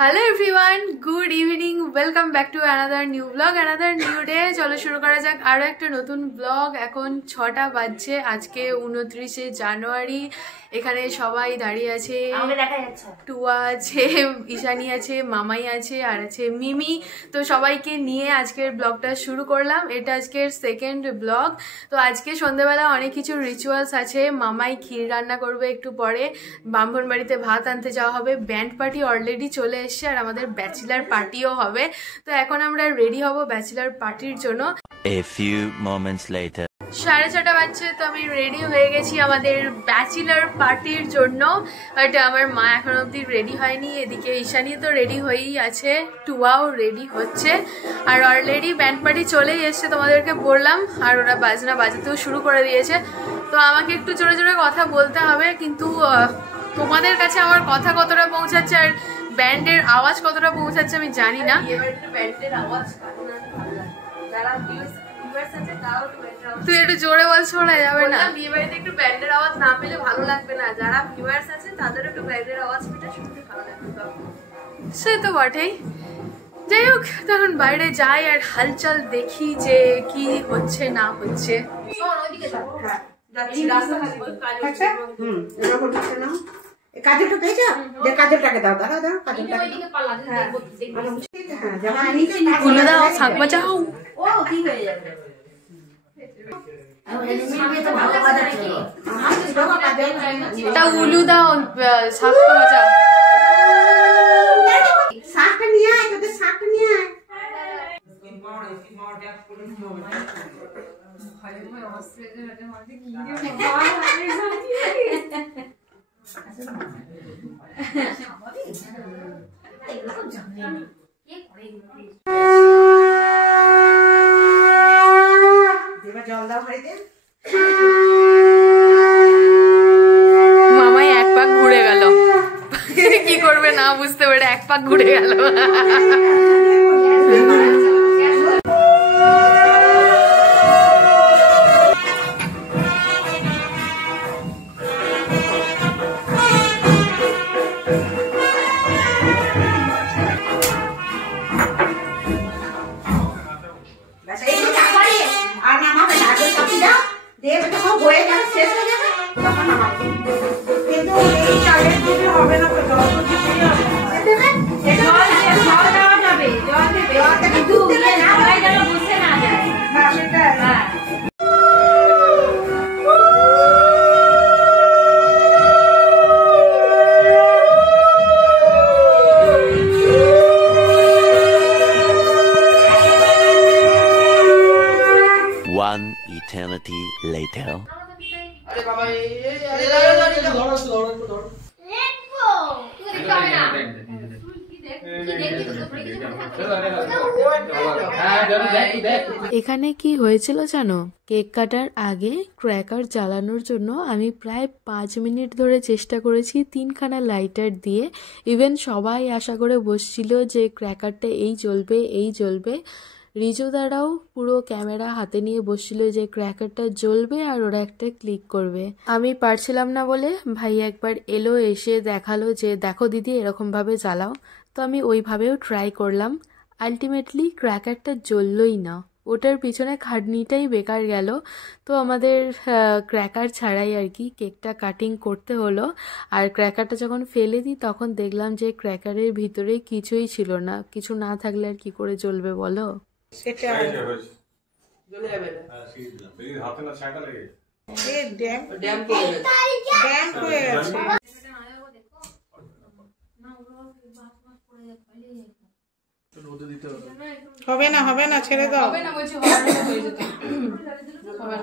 Hello everyone, good evening, welcome back to another new blog, another new day. चलो शुरू करा जाक आरो एक नतून ब्लॉग। एखन 6টা বাজছে। আজকে 29শে জানুয়ারি। এখানে সবাই দাঁড়িয়ে আছে। টুয়া আছে, ঈশানী আছে, মামাই আছে আর আছে মিমি। তো সবাইকে নিয়ে আজকের ব্লগটা শুরু করলাম। এটা আজকের সেকেন্ড ব্লগ। তো আজকে সন্ধ্যাবেলা অনেক কিছু রিচুয়ালস আছে। মামাই ক্ষীর রান্না করবে একটু পরে, ব্রাহ্মণ বাড়িতে ভাত আনতে যাওয়া হবে, ব্যান্ড পার্টি অলরেডি চলে এসছে আর আমাদের ব্যাচেলার পার্টিও হবে। তো এখন আমরা রেডি হব ব্যাচেলার পার্টির জন্য। A few moments later 6:30 বাজছে। তো আমি রেডি হয়ে গেছি আমাদের ব্যাচেলার পার্টির জন্য। বাট আমার মা এখন অবধি রেডি হয়নি। এদিকে ঈশানী তো রেডি হয়েই আছে, টুয়াও রেডি হচ্ছে আর অলরেডি ব্যান্ড পার্টি চলেই এসছে, তোমাদেরকে বললাম। আর ওরা বাজনা বাজাতেও শুরু করে দিয়েছে। তো আমাকে একটু জোরে জোরে কথা বলতে হবে, কিন্তু তোমাদের কাছে আমার কথা কতটা পৌঁছাচ্ছে আর ব্যান্ডের আওয়াজ কতটা পৌঁছাচ্ছে আমি জানি না। ব্যান্ডের আওয়াজ তুই একটু জোরে বল, শোনা যাবে না। বিয়ে বাড়িতে একটু ব্যান্ডের আওয়াজ না পেলে ভালো লাগবে না। যারা ভিউয়ার্স আছে তাদের একটু ব্যান্ডের আওয়াজ পেলে শুনতে ভালো লাগবে। সে তো বটেই। যাই হোক, তখন বাইরে যাই আর হালচাল দেখি যে কি হচ্ছে না হচ্ছে। কাজলটা পেয়েছো? যে কাজলটাকে দাও, দাঁড়াও দাও, কাজলটাকে খুলে দাও, শাক বাজাও। ও ঠিক হয়ে যাবে। তা উলু দাও, শাক বাজা। শাকটা নিয়ে আয়, তোদের শাকটা নিয়ে আয়। জল দাও ভাইতে। মামাই এক পাক ঘুরে গেল, কি করবে না বুঝতে পেরে এক পাক ঘুরে গেল। হবে না তো, জল তো দিতেই হবে। জল দেওয়া যাবে, জল দেবে, কিন্তু সবাই যেন বুঝতে না যায়। না সেটা হ্যাঁ। One eternity later আরে বাবা, এখানে কি হয়েছিল জানো? কেক কাটার আগে ক্র্যাকার জ্বালানোর জন্য আমি প্রায় 5 মিনিট ধরে চেষ্টা করেছি 3খানা লাইটার দিয়ে। ইভেন সবাই আশা করে বসছিল যে ক্র্যাকারটা এই জ্বলবে এই জ্বলবে। রিজু দাঁড়াও পুরো ক্যামেরা হাতে নিয়ে বসছিল যে ক্র্যাকারটা জ্বলবে আর ওরা একটা ক্লিক করবে। আমি পারছিলাম না বলে ভাই একবার এলো, এসে দেখালো যে দেখো দিদি এরকম ভাবে জ্বালাও। তো আমি ওইভাবেও ট্রাই করলাম। আলটিমেটলি ক্র্যাকারটা জ্বললই না। ওটার পিছনে খাটনিটাই বেকার গেল। তো আমাদের ক্র্যাকার ছাড়াই আর কি কেকটা কাটিং করতে হলো। আর ক্র্যাকারটা যখন ফেলে দিই তখন দেখলাম যে ক্র্যাকারের ভিতরে কিছুই ছিল না। কিছু না থাকলে আর কি করে জ্বলবে বলো? সেটা জ্বলে যাবে না। এই হাতে না ছাইটা লাগে। এই ড্যাম্প হয়ে গেছে। হবে না হবে না, ছেড়ে দাও। হবে না বলছি, হবে না হয়ে যেত। হবে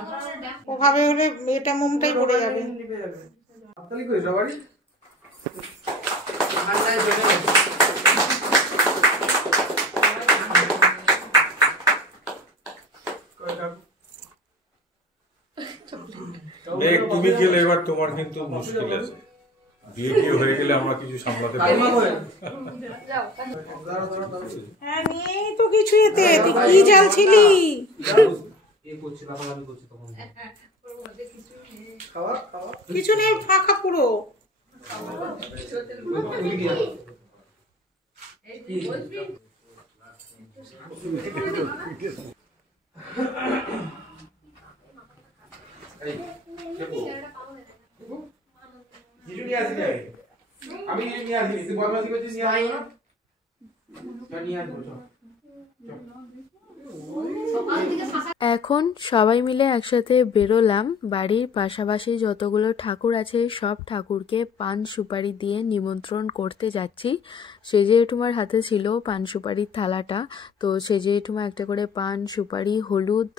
না, ওভাবে হলে এটা মোমটাই পড়ে যাবে। আপনি কই সবাই ঠান্ডায় জ্বলে গেছে। দেখ তুমি গেলে এবার তোমার কিন্তু মুশকিল আছে। বিয়ে হয়ে গেলে আমরা কিছু সামলাতে পারবো না। হ্যাঁ নেই তো কিছু এতে, তুই কি জ্বালছিলি? এই করছি বাবা, আমি করছি তখন। কিছু নেই, ফাঁকা পুরো। আমি নিয়ে আসি তুই বদমাশি করছিস নিয়ে আসবো না নিয়ে আসবো এখন সবাই মিলে একসাথে বেরোলাম। বাড়ির পাশাপাশি যতগুলো ঠাকুর আছে সব ঠাকুরকে পান সুপারি দিয়ে নিমন্ত্রণ করতে যাচ্ছি। সেজে জেঠুমার হাতে ছিল পান সুপারির থালাটা, তো সেজে জেঠুমা একটা করে পান সুপারি হলুদ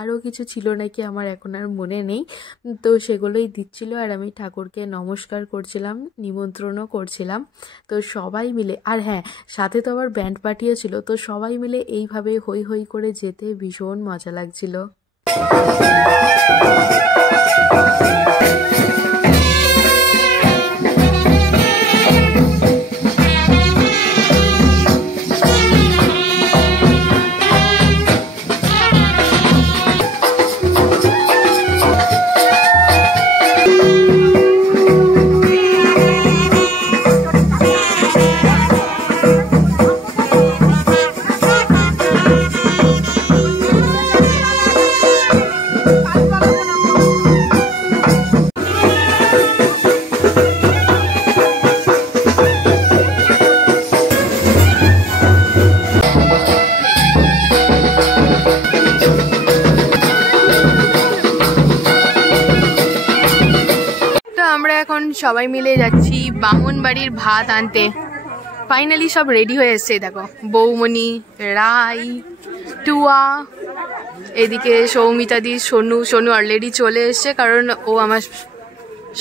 আরও কিছু ছিল নাকি আমার এখন আর মনে নেই, তো সেগুলোই দিচ্ছিল আর আমি ঠাকুরকে নমস্কার করছিলাম, নিমন্ত্রণও করছিলাম। তো সবাই মিলে, আর হ্যাঁ সাথে তো আবার ব্যান্ড পার্টিও ছিল, তো সবাই মিলে এইভাবে হই হই করে যেতে ভীষণ মজা লাগছিল। আমরা এখন সবাই মিলে যাচ্ছি বামুনবাড়ির ভাত আনতে। ফাইনালি সব রেডি হয়ে এসছে, দেখো বৌমণি, রাই, টুয়া, এদিকে সৌমিতাদি, সোনু অলরেডি চলে এসছে, কারণ ও আমার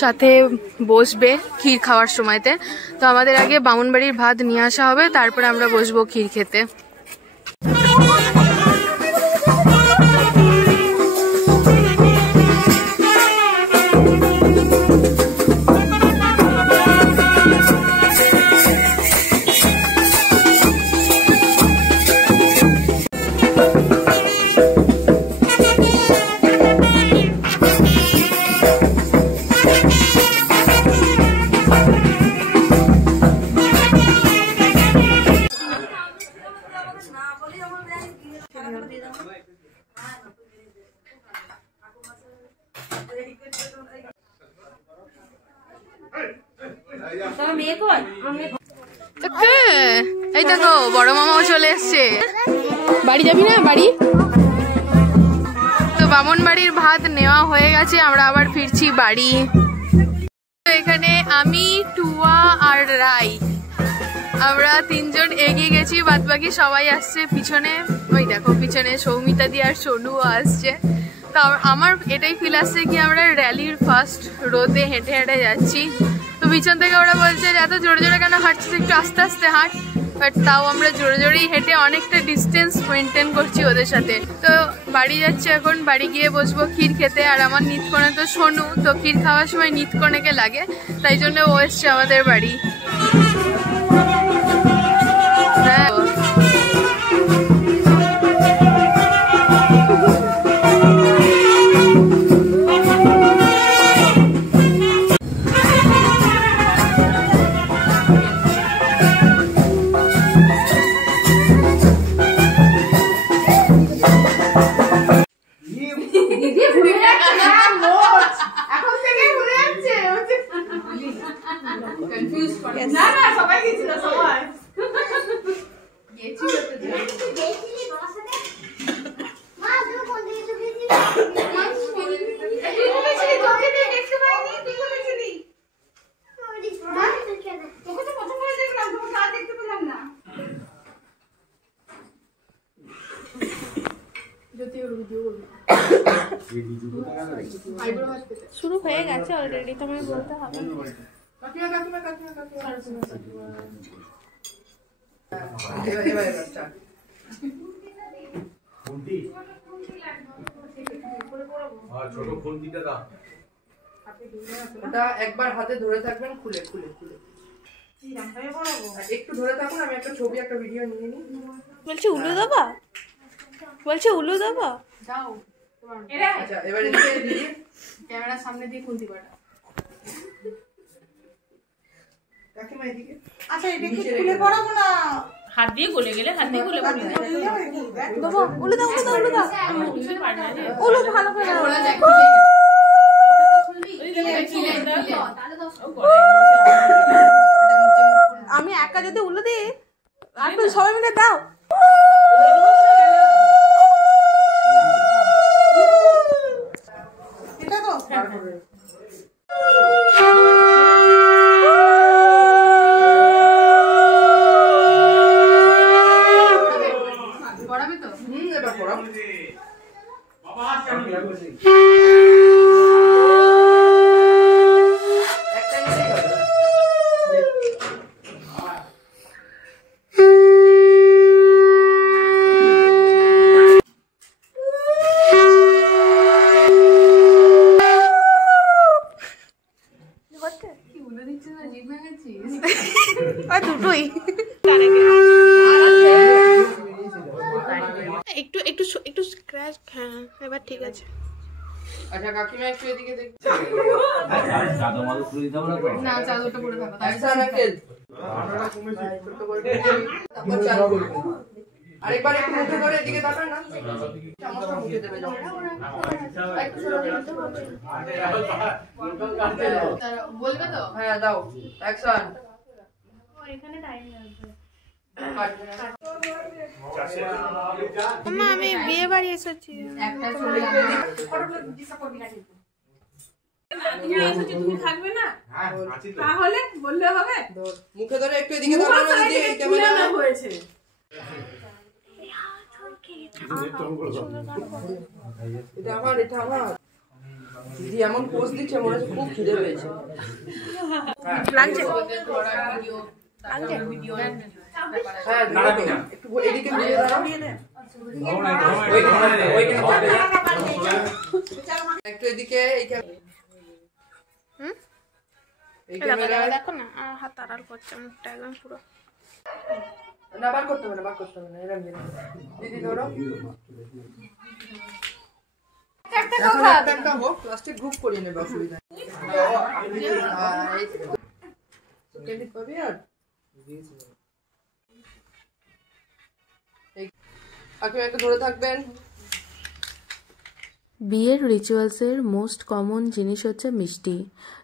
সাথে বসবে ক্ষীর খাওয়ার সময়তে। তো আমাদের আগে বামুনবাড়ির ভাত নিয়ে আসা হবে, তারপরে আমরা বসবো ক্ষীর খেতে। এই দেখো বড় মামাও চলে এসছে। বাড়ি যাবি না বাড়ি? তো বামুনবাড়ির ভাত নেওয়া হয়ে গেছে, আমরা আবার ফিরছি বাড়ি। এখানে আমি, টুয়া আর রাই, আমরা তিনজন এগিয়ে গেছি, বাদ বাকি সবাই আসছে পিছনে। ওই দেখো পিছনে সৌমিতাদি আর সোনুও আসছে। তো আমার এটাই ফিল আসছে কি আমরা র্যালির ফার্স্ট রোদে হেঁটে হেঁটে যাচ্ছি। তো পিছন থেকে ওরা বলছে যে এত জোরে জোরে কেন হাঁটছিস, একটু আস্তে আস্তে হাঁট। বাট তাও আমরা জোরে জোরেই হেঁটে অনেকটা ডিস্টেন্স মেনটেন করছি ওদের সাথে। তো বাড়ি যাচ্ছি এখন, বাড়ি গিয়ে বসবো ক্ষীর খেতে। আর আমার নিতকোণে তো সোনু, তো ক্ষীর খাওয়ার সময় নিতকোণেকে লাগে, তাই জন্য ও এসছে আমাদের বাড়ি। হ্যাঁ না না সবাই গেছিল, সবাই শুরু হয়ে গেছে অলরেডি, তোমায় বলতে হবে। একবার হাতে ধরে থাকবেন, খুলে খুলে খুলে একটু ধরে থাকুন, আমি একটা ছবি একটা ভিডিও নিয়ে নিই। বলছে উলু দেবা, বলছে উলু দেবা, যাও আচ্ছা এবার এদিকে দিদি ক্যামেরার সামনে দিয়ে খুলতে পারো। কাকিমা এদিকে। আচ্ছা এটা কি খুলে পড়াবো না? হাত দিয়ে গলে গেলে হাত দিয়ে গলে পড়ে যায়। বাবা উলু দাও উলু দাও উলু দাও আমি বুঝতে পারি না রে। উলু ভালো করে দাও। ওই দেখে ছিলে দাও তো। আমি একা যদি উলু দিই আর তো সবাই মিলে দাও। এটা তো পড়াবে তো? এবার পড়া একটা নিলেই হবে। আর দুটোই একটু একটু একটু স্ক্র্যাচ। হ্যাঁ এবার ঠিক আছে। আচ্ছা কাকিমা একটু এদিকে দেখ। না চাদরটা পরে থাকো। অ্যাকশন আঙ্কেল তারপর চালু করবে। আরেকবার একটু মুখে করে এদিকে তাকান না, চামচটা মুখে দেবে যখন। একটু সরে দিতে হবে। বলবে তো? হ্যাঁ দাও অ্যাকশন। মা আমি বিয়ে বাড়ি এসেছি। একটা চলে তুমি এসেছো, তুমি থাকবে না? তাহলে বললে হবে? মুখে ধরে একটু এদিকে তাকান না, দিদি এই ক্যামেরা হয়েছে। এটা আমার দিদি এমন পোজ দিচ্ছে মনে হচ্ছে খুব খিদে পেয়েছে। লাগছে হ্যাঁ একটু এদিকে ঘুরিয়ে দাঁড়াও। একটু এদিকে এই ক্যামেরা দেখো না হাত আড়াল করছে মুখটা একদম পুরো। না বার করতে হবে না, বার করতে হবে না, এরকম দিদি ধরো একটা হোক লাস্টে গ্রুপ করিয়ে নেবে, অসুবিধা নেই। আপনি একটু ধরে থাকবেন। বিয়ের রিচুয়ালসের মোস্ট কমন জিনিস হচ্ছে মিষ্টি।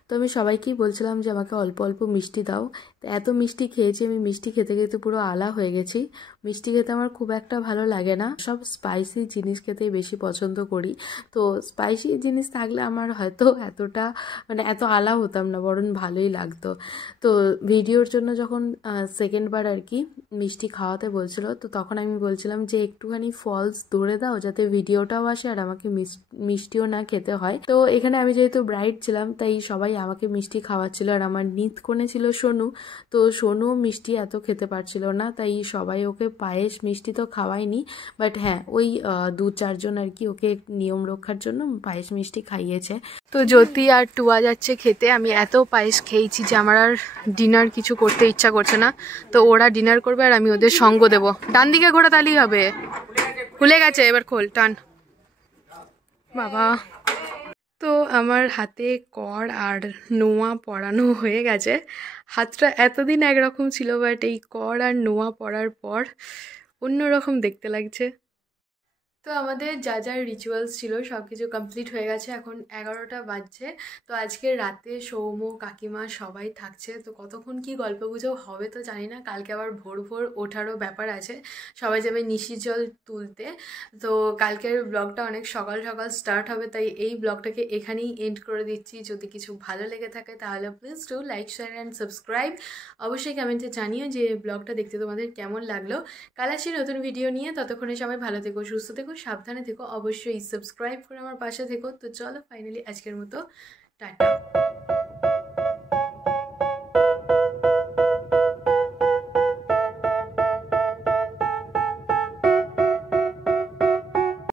তো আমি সবাইকেই বলছিলাম যে আমাকে অল্প অল্প মিষ্টি দাও। তো এত মিষ্টি খেয়েছি আমি, মিষ্টি খেতে খেতে পুরো আলা হয়ে গেছি। মিষ্টি খেতে আমার খুব একটা ভালো লাগে না, সব স্পাইসি জিনিস খেতেই বেশি পছন্দ করি। তো স্পাইসি জিনিস থাকলে আমার হয়তো এতটা মানে এত আলা হতাম না, বরং ভালোই লাগতো। তো ভিডিওর জন্য যখন সেকেন্ডবার আর কি মিষ্টি খাওয়াতে বলছিল, তো তখন আমি বলছিলাম যে একটুখানি ফলস ধরে দাও যাতে ভিডিওটাও আসে আর আমাকে মিষ্টিও না খেতে হয়। তো এখানে আমি যেহেতু ব্রাইড ছিলাম তাই সবাই আমাকে মিষ্টি খাওয়াচ্ছিল, আর আমার নিত কোণে ছিল সোনু। তো সোনু মিষ্টি এত খেতে পারছিল না, তাই সবাই ওকে পায়েস মিষ্টি তো খাওয়ায়নি, বাট হ্যাঁ ওই 2-4 জন আর কি ওকে নিয়ম রক্ষার জন্য পায়েস মিষ্টি খাইয়েছে। তো জ্যোতি আর টুয়া যাচ্ছে খেতে। আমি এত পায়েস খেয়েছি যে আমার আর ডিনার কিছু করতে ইচ্ছা করছে না। তো ওরা ডিনার করবে আর আমি ওদের সঙ্গ দেব। ডান দিকে ঘোরা তাহলেই হবে। খুলে গেছে, এবার খোল, টান বাবা। তো আমার হাতে কড় আর নোয়া পরানো হয়ে গেছে। হাতটা এতদিন একরকম ছিল, বাট এই কড় আর নোয়া পরার পর অন্যরকম দেখতে লাগছে। তো আমাদের যা যা রিচুয়ালস ছিল সব কিছু কমপ্লিট হয়ে গেছে। এখন 11টা বাজছে। তো আজকে রাতে সৌম্য কাকিমা সবাই থাকছে। তো কতক্ষণ কি গল্পগুজব হবে তো জানি না। কালকে আবার ভোর ভোর ওঠারও ব্যাপার আছে, সবাই যাবে নিশির জল তুলতে। তো কালকের ব্লগটা অনেক সকাল সকাল স্টার্ট হবে, তাই এই ব্লগটাকে এখানেই এন্ড করে দিচ্ছি। যদি কিছু ভালো লেগে থাকে তাহলে please do like, share and subscribe. অবশ্যই কমেন্টে জানিও যে ব্লগটা দেখতে তোমাদের কেমন লাগলো। কাল আসছি নতুন ভিডিও নিয়ে। ততক্ষণে সবাই ভালো থেকো, সুস্থ থেকো, সাবধানে থেকো। অবশ্যই সাবস্ক্রাইব করে আমার পাশে থেকো। তো চলো ফাইনালি আজকের মতো টাটা।